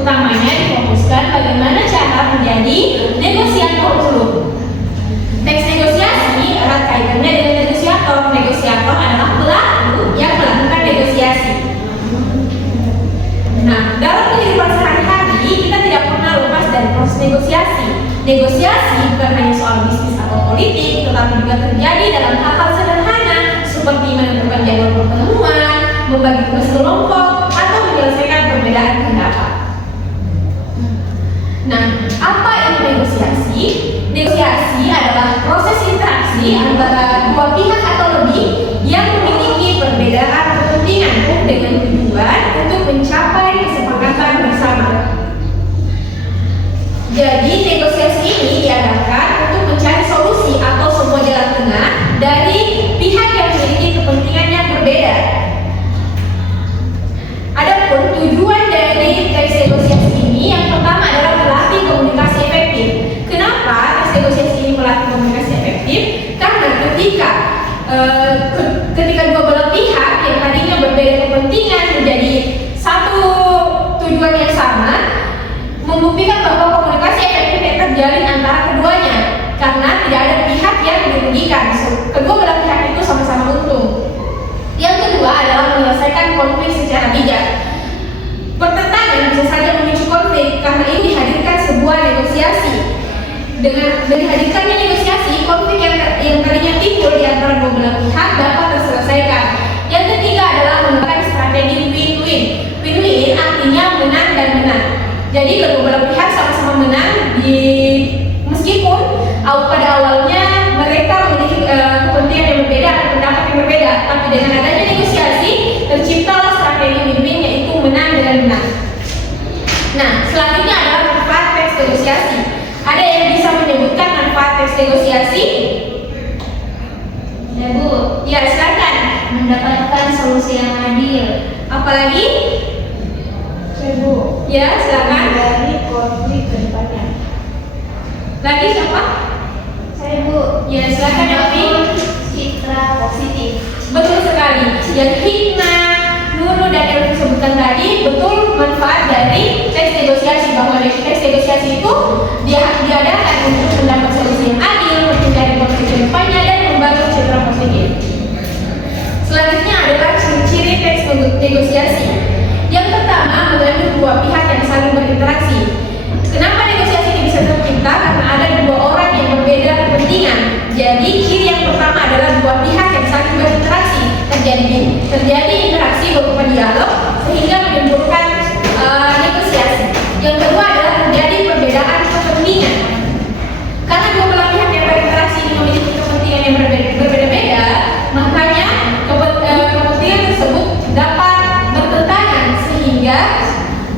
Utamanya difokuskan bagaimana cara menjadi negosiator dulu. Teks negosiasi erat kaitannya dengan negosiator. Negosiator adalah pelaku yang melakukan negosiasi. Nah, dalam kehidupan sehari-hari kita tidak pernah lepas dari proses negosiasi. Negosiasi bukan hanya soal bisnis atau politik, tetapi juga terjadi dalam hal-hal sederhana seperti menentukan jadwal pertemuan, membagi tugas kelompok, atau menyelesaikan perbedaan pendapat. Nah, apa itu negosiasi? Negosiasi adalah proses interaksi antara dua pihak atau lebih yang memiliki perbedaan kepentingan dengan tujuan untuk mencapai kesepakatan bersama. Jadi negosiasi ini diadakan untuk mencari solusi atau sebuah jalan tengah dari pihak yang memiliki kepentingan yang berbeda. Adapun tujuan dari teks negosiasi ini yang pertama adalah melatih komunikasi efektif. Kenapa teks negosiasi ini melatih komunikasi efektif? Karena ketika dua belah pihak yang tadinya berbeda kepentingan menjadi satu tujuan yang sama, membuktikan bahwa komunikasi efektif yang terjalin antara keduanya karena tidak ada pihak yang dirugikan. Kedua belah pihak itu sama-sama untung. Yang kedua adalah menyelesaikan konflik secara bijak. Pertentangan bisa saja memicu konflik, karena ini dihadirkan sebuah negosiasi. Dengan dihadirkannya negosiasi, konflik yang tadinya timbul di antara dua belah pihak dapat terselesaikan. Yang ketiga adalah menggunakan strategi win-win. Win-win artinya menang dan menang. Jadi kedua belah pihak sama-sama menang, meskipun pada awalnya mereka memiliki kepentingan yang berbeda atau pendapat yang berbeda, tapi dengan adanya negosiasi terciptalah strategi win-win, yaitu menang dengan menang. Nah, selanjutnya adalah manfaat teks negosiasi. Ada yang bisa menyebutkan manfaat teks negosiasi? Ya Bu. Ya, silakan. Mendapatkan solusi yang adil. Apalagi? Saya Bu. Ya, silakan. Dari konflik ke depannya. Lagi siapa? Saya Bu. Ya, silakan Elvi. Citra positif. Betul sekali. Yang hikmah, Nurul dan Elvi sebutkan tadi betul manfaat dari teks negosiasi, bahwa teks negosiasi itu diadakan untuk mendapat solusi yang adil, menghindari konflik ke depannya, dan membangun citra positif. Selanjutnya adalah ciri-ciri teks negosiasi. Yang pertama, mengandung dua pihak yang saling berinteraksi. Kenapa negosiasi ini bisa tercipta? Karena ada dua orang yang berbeda kepentingan. Jadi ciri yang pertama adalah dua pihak yang saling berinteraksi. Terjadi interaksi berupa dialog sehingga menimbulkan negosiasi. Yang kedua adalah terjadi perbedaan kepentingan. Karena dua belah pihak yang berinteraksi ini memiliki kepentingan yang berbeda-beda, makanya kepentingan tersebut dapat bertentangan sehingga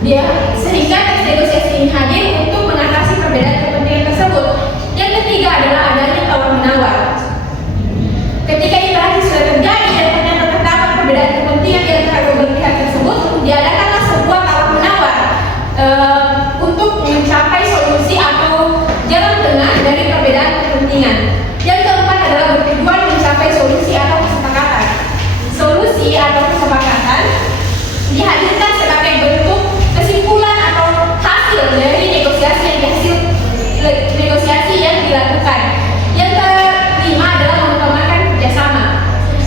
teks negosiasi ini hadir untuk mengatasi perbedaan kepentingan tersebut. Yang ketiga adalah adanya tawar-menawar. Ketika interaksi sudah terjadi dan ternyata terdapat perbedaan kepentingan di antara dua belah pihak tersebut, diadakanlah sebuah tawar-menawar untuk mencapai solusi atau jalan tengah dari perbedaan kepentingan. Yang keempat adalah bertujuan mencapai solusi atau kesepakatan. Solusi atau kesepakatan dihadirkan sebagai bentuk kesimpulan atau hasil dari negosiasi yang dilakukan. Yang kelima adalah mengutamakan kerjasama.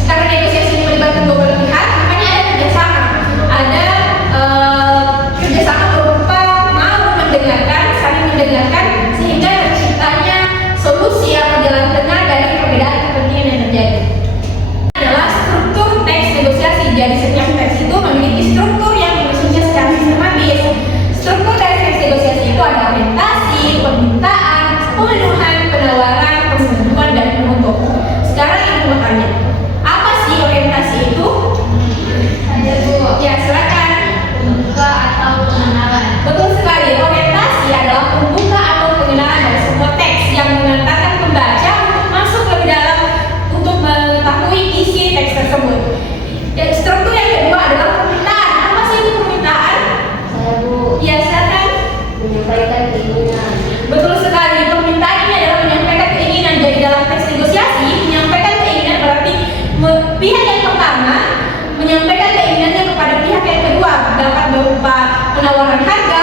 Karena negosiasi ini melibatkan dua belah pihak, makanya ada kerjasama. Ada kerjasama berupa mau saling mendengarkan, sehingga terciptanya solusi atau jalan tengah dari perbedaan kepentingan yang terjadi. Adalah struktur teks negosiasi. Jadi setiap teks itu memiliki struktur yang disusunnya secara sistematis. Struktur dari teks negosiasi itu ada orientasi, permintaan, pemenuhan, penawaran, persetujuan, dan penutup. Sekarang ibu mau tanya, apa sih orientasi itu? Ada Bu. Ya, silakan. Pembuka atau pengenalan. Betul sekali. Orientasi adalah pembuka atau pengenalan dari sebuah teks yang mengantarkan pembaca untuk masuk lebih dalam untuk mengetahui isi teks tersebut. Dan struktur yang kedua adalah permintaan. Apa sih itu permintaan? Saya Bu. Ya, silakan. Menyampaikan keinginan. Betul sekali. Permintaan ini adalah menyampaikan keinginan. Jadi dalam teks negosiasi, menyampaikan keinginan berarti pihak yang pertama menyampaikan keinginannya kepada pihak yang kedua, dapat berupa penawaran harga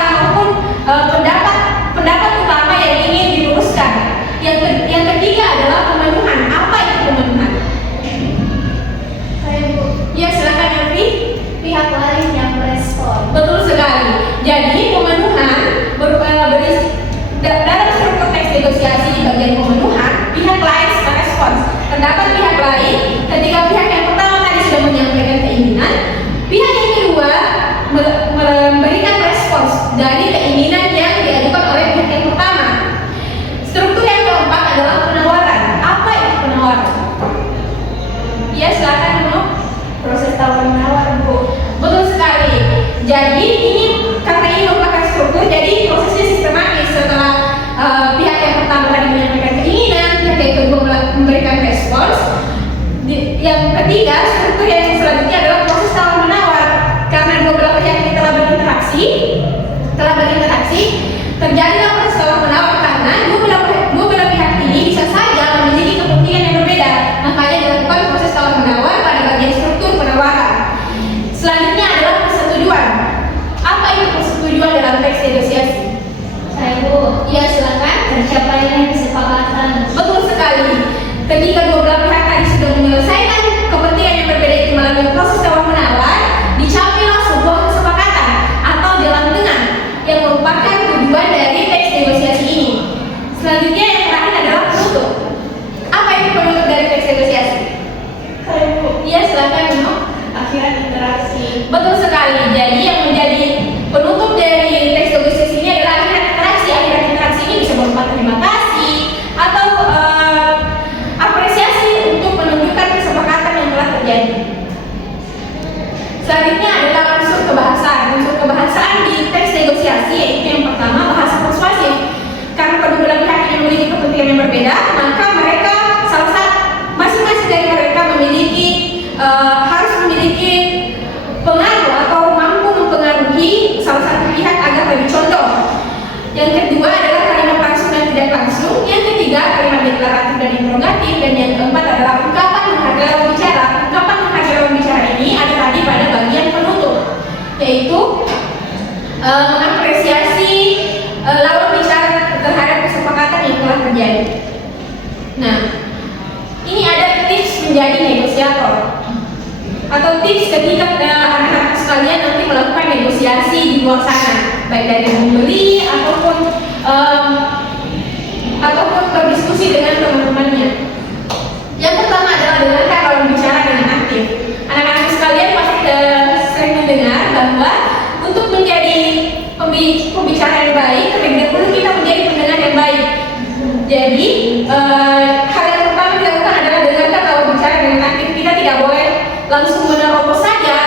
pihak lain yang merespon. Betul sekali. Jadi pemenuhan dalam struktur teks negosiasi di bagian pemenuhan, pihak lain merespons. Terdapat pihak lain ketika pihak yang pertama tadi sudah menyampaikan keinginan, pihak yang kedua memberikan respons dari keinginan yang diajukan oleh pihak yang pertama. Struktur yang keempat adalah penawaran. Apa itu penawaran? Ya, silakan Nuno. Proses tawar menawar, Bu. Betul sekali. Jadi ini karena ini merupakan struktur, jadi prosesnya sistematis. Setelah pihak yang pertama tadi menyampaikan keinginan, pihak yang kedua memberikan respons. Yang ketiga, struktur yang selanjutnya adalah proses tawar menawar. Karena dua belah pihak ini telah berinteraksi, terjadilah proses tawar menawar karena dua belah pihak ini bisa saja memiliki kepentingan yang berbeda. Makanya dilakukan proses tawar menawar pada bagian struktur penawaran. Selanjutnya adalah persetujuan. Apa itu persetujuan dalam teks negosiasi? Saya, Bu. Ya, silakan. Tercapainya kesepakatan. Betul sekali. Ketika dua belah pihak tadi sudah menyelesaikan kepentingan yang berbeda itu melalui proses tawar menawar, dicapailah sebuah kesepakatan atau jalan tengah yang merupakan tujuan dari teks negosiasi ini. Selanjutnya yang terakhir adalah penutup. Apa itu penutup dari teks negosiasi? Saya, Bu. Iya, silakan Nuno. Akhiran interaksi. Betul sekali. Jadi yang menjadi penutup dari teks negosiasi ini adalah akhiran interaksi. Akhiran interaksi ini bisa berupa terima kasih atau apresiasi untuk menunjukkan kesepakatan yang telah terjadi. Selanjutnya adalah unsur kebahasaan. Unsur kebahasaan di teks negosiasi yaitu yang pertama bahasa persuasif. Karena kedua belah pihak ini memiliki kepentingan yang berbeda, maka mereka masing-masing dari mereka harus memiliki pengaruh atau mampu mempengaruhi salah satu pihak agar lebih contoh. Yang kedua adalah kalimat langsung dan tidak langsung. Yang ketiga kalimat deklaratif dan interrogatif. Dan yang keempat adalah ungkapan menghargai lawan bicara. Ungkapan menghargai lawan bicara ini ada tadi pada bagian penutup, yaitu mengapresiasi lawan bicara terhadap kesepakatan yang telah terjadi. Nah, ini ada tips menjadi negosiator atau tips ketika anak-anak sekalian nanti melakukan negosiasi di luar sana, baik dari pembeli ataupun berdiskusi dengan teman-temannya. Yang pertama adalah dengarkan lawan bicara dengan aktif. Anak-anak sekalian pasti sering mendengar bahwa untuk menjadi pembicara yang baik, terlebih dahulu kita menjadi pendengar yang baik. Jadi hal yang pertama dilakukan adalah dengarkan lawan bicara dengan aktif. Kita tidak boleh langsung menerobos saja.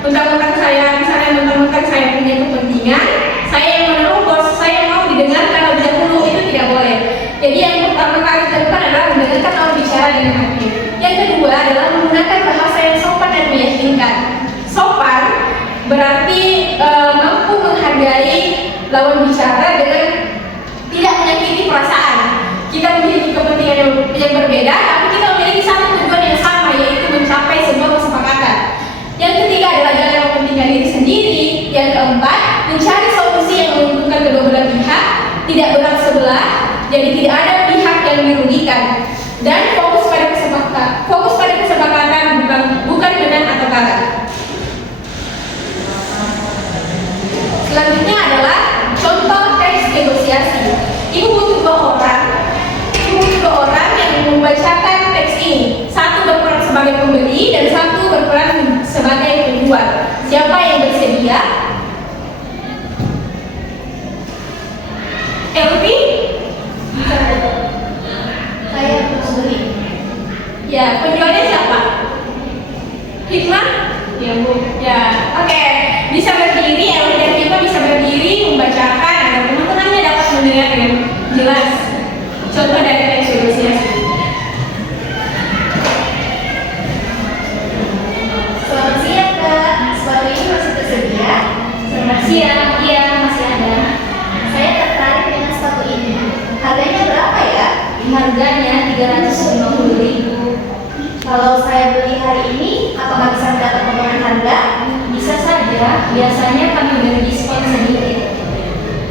Mentang-mentang saya punya kepentingan, saya yang menerobos, saya mau didengarkan lebih dahulu, itu tidak boleh. Jadi yang pertama kali dilakukan adalah mendengarkan lawan bicara dengan aktif. Yang kedua adalah menggunakan bahasa yang sopan dan meyakinkan. Sopan berarti mampu menghargai lawan bicara dengan tidak menyakiti perasaan. Kita memiliki kepentingan yang berbeda, tapi kita memiliki satu tujuan yang sama, yaitu mencapai sebuah kesepakatan. Yang ketiga adalah jangan mementingkan diri sendiri. Yang keempat, mencari solusi yang menguntungkan kedua belah pihak, tidak berat sebelah, jadi tidak ada pihak yang dirugikan. Dan fokus pada kesepakatan, bukan menang atau kalah. Selanjutnya adalah contoh teks negosiasi. Ibu butuh dua orang yang membacakan teks ini. Satu berperan sebagai pembeli dan satu berperan sebagai penjual. Siapa yang bersedia? Elvi? Saya pembeli. Ya, penjualnya siapa? Hikmah? Ya, Bu. Ya, oke. Bisa berdiri, Elvi dan Hikmah bisa berdiri membacakan agar teman-temannya dapat mendengar dengan jelas. Contoh dari teks negosiasi. Selamat siang, Kak. Sepatu ini masih tersedia? Selamat siang. Iya, masih ada. Saya tertarik dengan sepatu ini. Harganya berapa ya? Harganya 350.000. Kalau saya beli hari ini, apakah bisa mendapat potongan harga? Bisa saja. Biasanya kami beri diskon sedikit.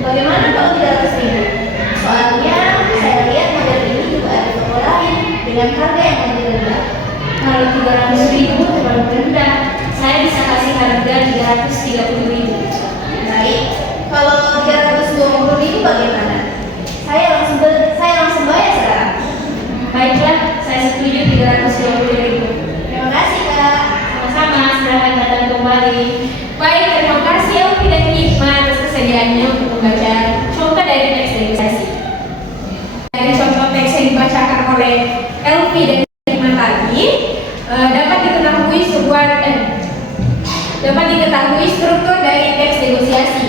Bagaimana kalau 300.000? Soalnya saya lihat model ini juga ada toko lain dengan harga yang lebih rendah. Kalau 300.000 terlalu rendah, saya bisa kasih harga sekali. Baik, terima kasih Elvi dan Hikmah atas kesediaannya untuk membaca contoh dari teks negosiasi. Dari contoh teks yang dibacakan oleh Elvi dan Hikmah tadi dapat diketahui struktur dari teks negosiasi.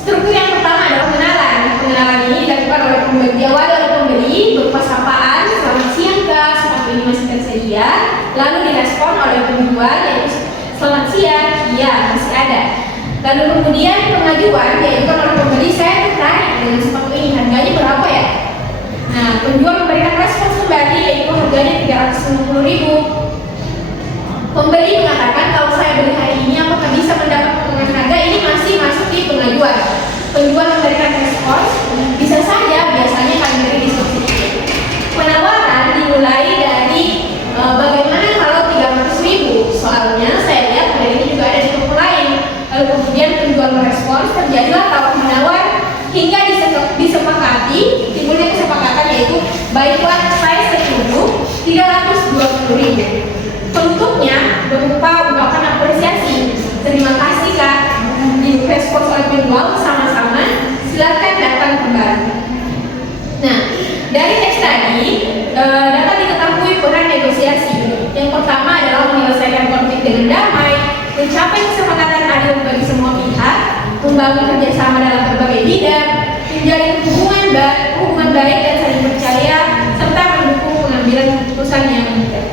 Struktur yang pertama adalah pengenalan. Pengenalan ini dilakukan oleh pembeli berupa sapaan, selamat siang Kak, sepatu ini masih tersedia. Lalu direspon oleh penjual yaitu selamat siang, iya masih ada. Lalu kemudian pengajuan diajukan oleh pembeli, saya tertarik dengan sepatu ini, harganya berapa ya? Nah, penjual memberikan respon kembali yaitu harganya 350.000. Pembeli mengatakan kalau saya beli hari ini apakah bisa mendapat potongan harga, ini masih masuk di pengajuan. Penjual memberikan respon, bisa saja, biasanya akan beri diskusi. Penawaran dimulai dari bagaimana kalau 300.000, soalnya saya lihat hari ini juga ada di toko lain. Lalu kemudian penjual merespon, terjadilah tawar menawar hingga disepakati, timbulnya kesepakatan yaitu baiklah saya setuju 320.000. Bentuknya berupa ungkapan apresiasi. Terima kasih Kak, direspons oleh penjual, sama-sama silakan datang kembali. Nah, dari teks tadi dapat diketahui peran negosiasi. Yang pertama adalah menyelesaikan konflik dengan damai, mencapai kesepakatan adil bagi semua pihak, membangun kerjasama dalam berbagai bidang, menjalin hubungan baik dan saling percaya, serta mendukung pengambilan keputusan yang bijak.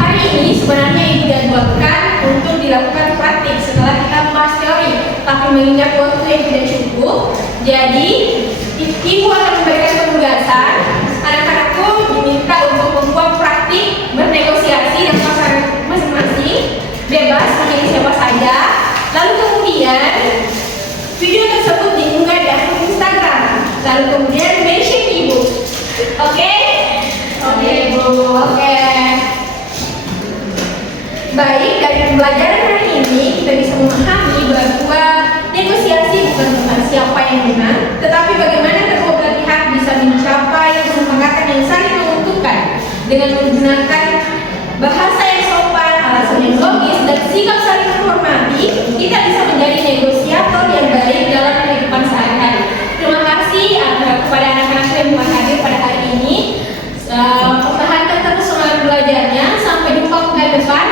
Hari ini sebenarnya dijadwalkan untuk dilakukan praktik setelah kita membahas teori, tapi mengingat waktu yang tidak cukup, jadi ibu akan memberikan penugasan. Anak-anakku diminta untuk membuat praktik bernegosiasi dan pasar masing-masing, bebas memilih siapa saja. Lalu kemudian video tersebut diunggah di akun Instagram. Lalu kemudian mention ibu. Oke? Oke ibu. Oke. Baik, dari pembelajaran hari ini kita bisa memahami bahwa negosiasi bukan tentang siapa yang menang, tetapi bagaimana kedua belah pihak bisa mencapai kesepakatan yang saling menguntungkan dengan menggunakan bahasa yang sopan, alasan yang logis, dan sikap saling menghormati. Kita bisa menjadi negosiator yang baik dalam kehidupan sehari-hari. Terima kasih kepada anak-anak yang telah hadir pada hari ini. Pertahankan terus semangat belajarnya. Sampai jumpa pekan depan.